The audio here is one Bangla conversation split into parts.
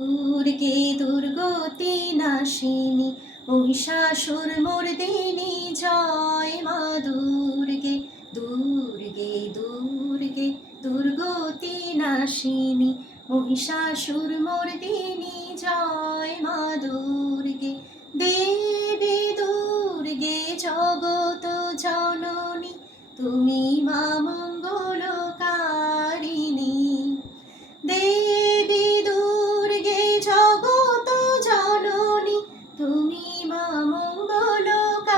দুর্গে দুর্গতি নাশিনী মহিষাসুরমর্দিনী জয় মা দুর্গে। দুর্গে দুর্গে দুর্গতি নাশিনী মহিষাসুরমর্দিনী জয় মা দুর্গে। দেবী দুর্গে জগত জননী তুমি মা মঙ্গলকারিণী। দেবী দুর্গে জগত জননী তুমি মা মঙ্গলকারিণী।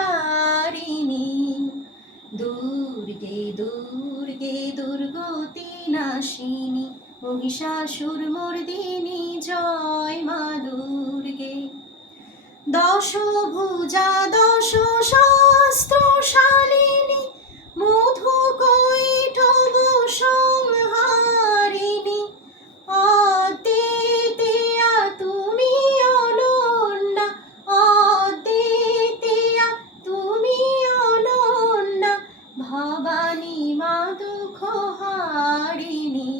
দুর্গে দুর্গে দুর্গতি নাশিনী মহিষাসুরমর্দিনী জয় মা দুর্গে। দশভুজা দশ শস্ত্রশালিনী মধুকৈটভ সংহারিণী। অদ্বিতীয়া তুমি অনন্যা, অদ্বিতীয়া তুমি অনন্যা, ভবানী মা দুঃখহারিণী।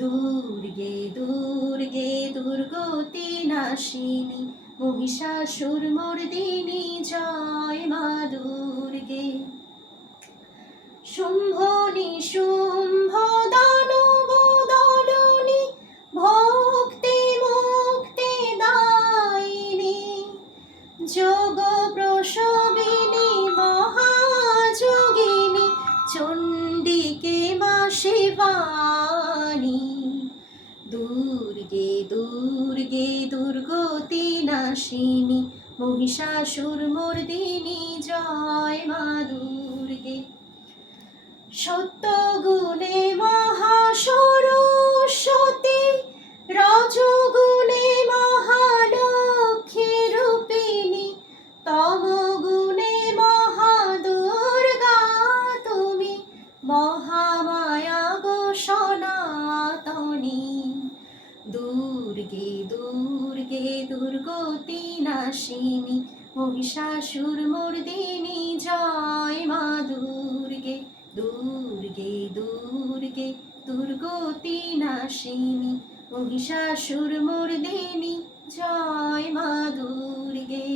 দুর্গে দুর্গে দুর্গতি নাশিনী মহিষাসুরমর্দিনী জয় মা দুর্গে। শুম্ভ নিশুম্ভ দানব দলনী ভক্তি মুক্তি দায়িনী। যোগ প্রসবিনী মহাযোগিনী চণ্ডিকে মা শিবানী। দুর্গে দুর্গে দুর্গতি নাশিনী মহিষাসুরমর্দিনী জয় মা দুর্গে। সত্যগুণে মহাসরস্বতী রজগুণে মহালক্ষ্মী রূপিণী। তমগুণে মহাদুর্গা তুমি মহামায়া গো সনাতনী। দুর্গে দুর্গে দুর্গতি নাশিনী মহিষাসুরমর্দিনী জয় মা দুর্গে। দুর্গে দুর্গে দুর্গতি নাশিনী মহিষাসুরমর্দিনী জয় মা দুর্গে।